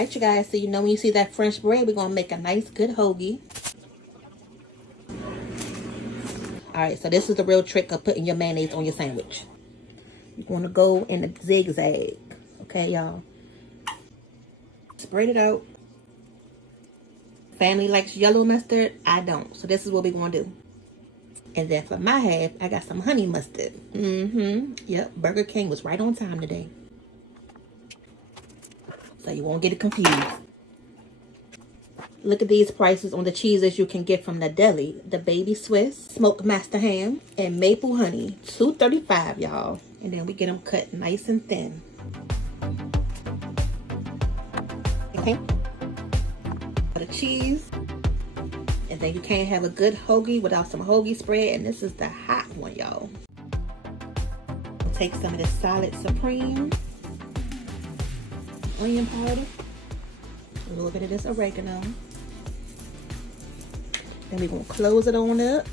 Alright, you guys, so you know when you see that French bread, we're going to make a nice, good hoagie. Alright, so this is the real trick of putting your mayonnaise on your sandwich. You're going to go in a zigzag. Okay, y'all. Spread it out. Family likes yellow mustard. I don't. So this is what we're going to do. And then for my half, I got some honey mustard. Yep, Burger King was right on time today. So you won't get it confused. Look at these prices on the cheeses you can get from the deli. The Baby Swiss, Smoked Master Ham, and Maple Honey. $2.35, y'all. And then we get them cut nice and thin. Okay. The cheese. And then you can't have a good hoagie without some hoagie spread. And this is the hot one, y'all. Take some of this solid supreme. Onion powder. A little bit of this oregano. Then we're going to close it on up.